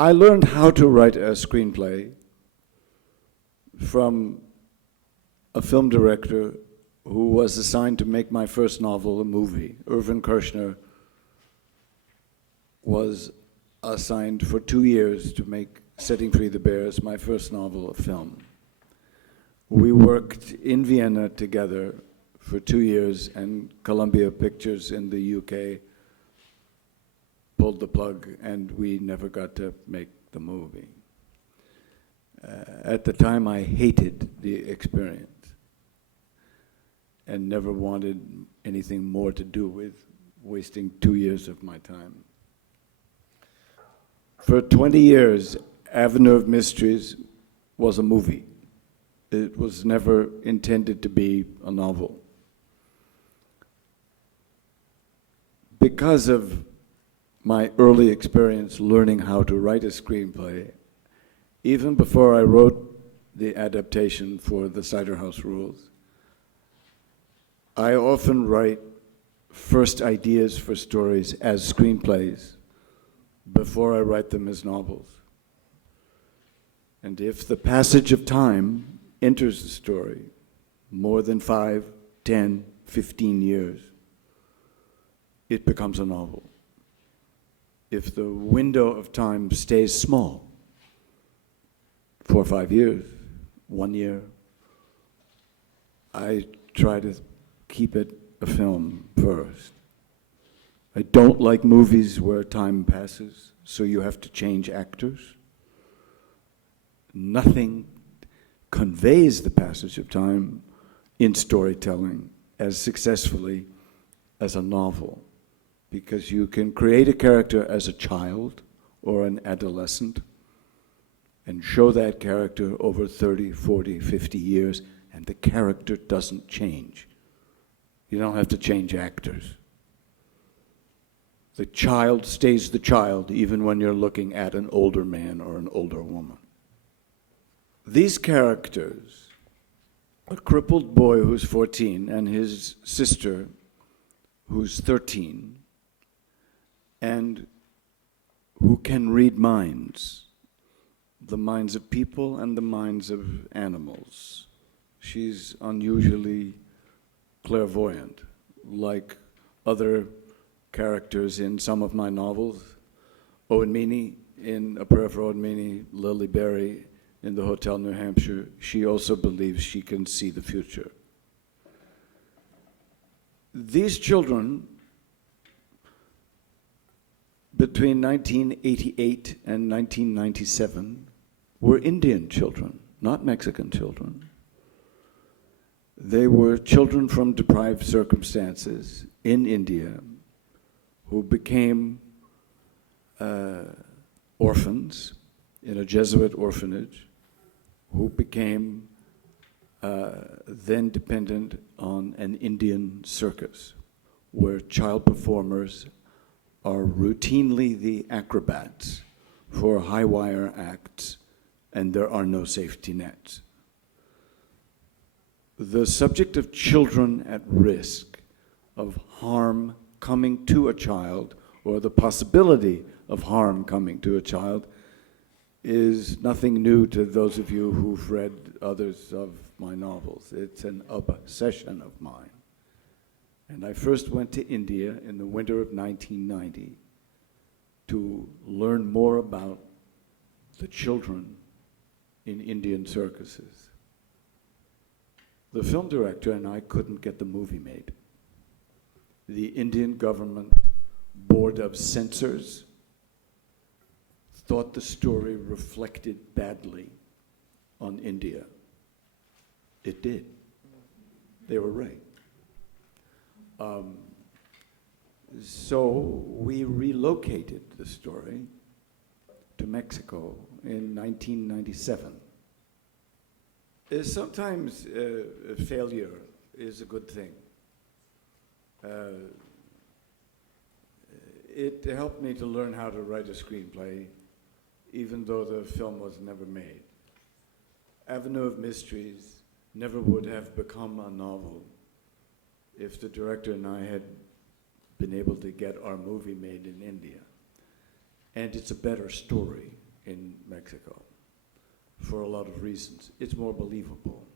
I learned how to write a screenplay from a film director who was assigned to make my first novel a movie. Irving was assigned for 2 years to make Setting Free the Bears, my first novel, a film. We worked in Vienna together for 2 years, and Columbia Pictures in the UK pulled the plug, and we never got to make the movie. At the time, I hated the experience and never wanted anything more to do with wasting 2 years of my time. For 20 years, Avenue of Mysteries was a movie. It was never intended to be a novel. Because of my early experience learning how to write a screenplay, even before I wrote the adaptation for the Cider House Rules, I often write first ideas for stories as screenplays before I write them as novels. And if the passage of time enters the story, more than 5, 10, 15 years, it becomes a novel. If the window of time stays small, 4 or 5 years, 1 year, I try to keep it a film first. I don't like movies where time passes, so you have to change actors. Nothing conveys the passage of time in storytelling as successfully as a novel, because you can create a character as a child or an adolescent and show that character over 30, 40, 50 years, and the character doesn't change. You don't have to change actors. The child stays the child even when you're looking at an older man or an older woman. These characters, a crippled boy who's 14 and his sister who's 13, and who can read minds, the minds of people and the minds of animals. She's unusually clairvoyant, like other characters in some of my novels. Owen Meany in A Prayer for Owen Meany, Lily Berry in The Hotel New Hampshire. She also believes she can see the future. These children, between 1988 and 1997, were Indian children, not Mexican children. They were children from deprived circumstances in India who became orphans in a Jesuit orphanage, who became then dependent on an Indian circus, where child performers are routinely the acrobats for high-wire acts, and there are no safety nets. The subject of children at risk of harm coming to a child, or the possibility of harm coming to a child, is nothing new to those of you who've read others of my novels. It's an obsession of mine. And I first went to India in the winter of 1990 to learn more about the children in Indian circuses. The film director and I couldn't get the movie made. The Indian government board of censors thought the story reflected badly on India. It did. They were right. So we relocated the story to Mexico in 1997. Sometimes failure is a good thing. It helped me to learn how to write a screenplay, even though the film was never made. Avenue of Mysteries never would have become a novel if the director and I had been able to get our movie made in India. And it's a better story in Mexico for a lot of reasons. It's more believable.